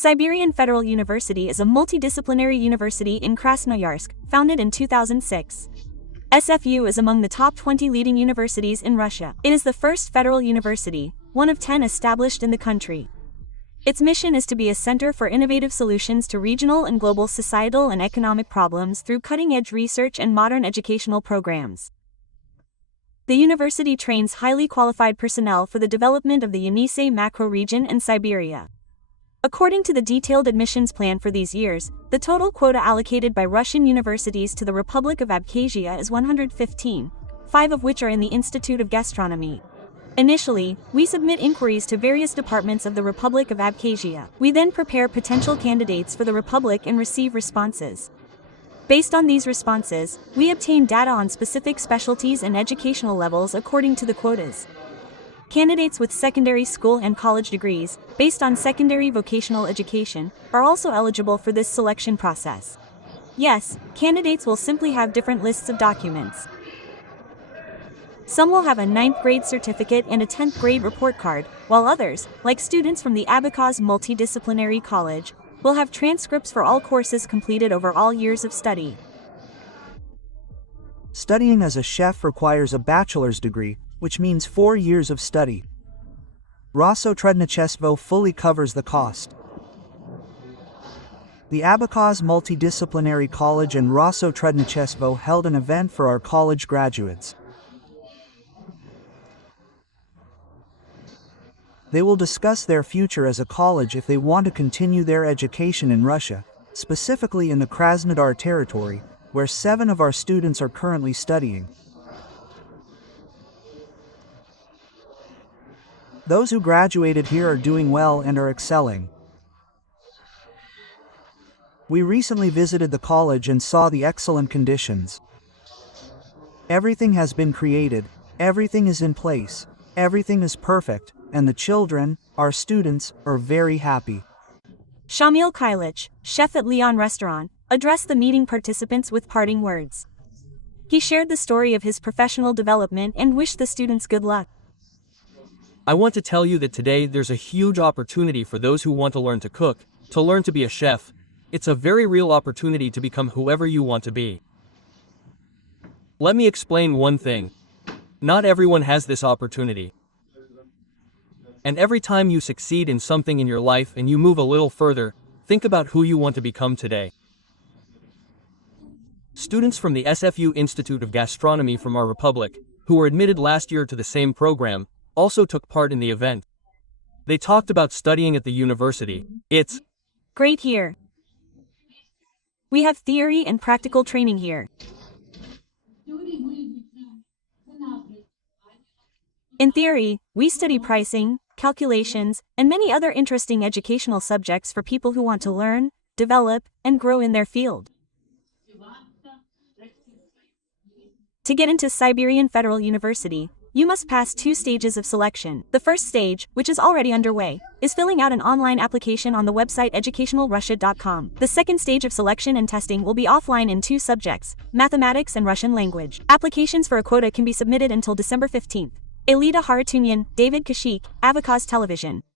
Siberian Federal University is a multidisciplinary university in Krasnoyarsk, founded in 2006. SFU is among the top 20 leading universities in Russia. It is the first federal university, one of 10 established in the country. Its mission is to be a center for innovative solutions to regional and global societal and economic problems through cutting-edge research and modern educational programs. The university trains highly qualified personnel for the development of the Yenisei macro region and Siberia. According to the detailed admissions plan for these years, the total quota allocated by Russian universities to the Republic of Abkhazia is 115, 5 of which are in the Institute of Gastronomy. Initially, we submit inquiries to various departments of the Republic of Abkhazia. We then prepare potential candidates for the Republic and receive responses. Based on these responses, we obtain data on specific specialties and educational levels according to the quotas. Candidates with secondary school and college degrees, based on secondary vocational education, are also eligible for this selection process. Yes, candidates will simply have different lists of documents. Some will have a 9th grade certificate and a 10th grade report card, while others, like students from the Abkhaz Multidisciplinary College, will have transcripts for all courses completed over all years of study. Studying as a chef requires a bachelor's degree, which means 4 years of study. Rosso-Trudnichestvo fully covers the cost. The Abkhaz Multidisciplinary College and Rosso-Trudnichestvo held an event for our college graduates. They will discuss their future as a college if they want to continue their education in Russia, specifically in the Krasnodar territory, where 7 of our students are currently studying. Those who graduated here are doing well and are excelling. We recently visited the college and saw the excellent conditions. Everything has been created, everything is in place, everything is perfect, and the children, our students, are very happy. Shamil Kailich, chef at Leon Restaurant, addressed the meeting participants with parting words. He shared the story of his professional development and wished the students good luck. I want to tell you that today there's a huge opportunity for those who want to learn to cook, to learn to be a chef. It's a very real opportunity to become whoever you want to be. Let me explain one thing. Not everyone has this opportunity. And every time you succeed in something in your life and you move a little further, think about who you want to become today. Students from the SFU Institute of Gastronomy from our republic, who were admitted last year to the same program, also took part in the event. They talked about studying at the university. It's great here. We have theory and practical training here. In theory, we study pricing, calculations, and many other interesting educational subjects for people who want to learn, develop, and grow in their field. To get into Siberian Federal University, you must pass 2 stages of selection. The first stage, which is already underway, is filling out an online application on the website educationalrussia.com. The second stage of selection and testing will be offline in 2 subjects, mathematics and Russian language. Applications for a quota can be submitted until December 15th. Elita Haratunyan, David Kashik, Abkhaz Television.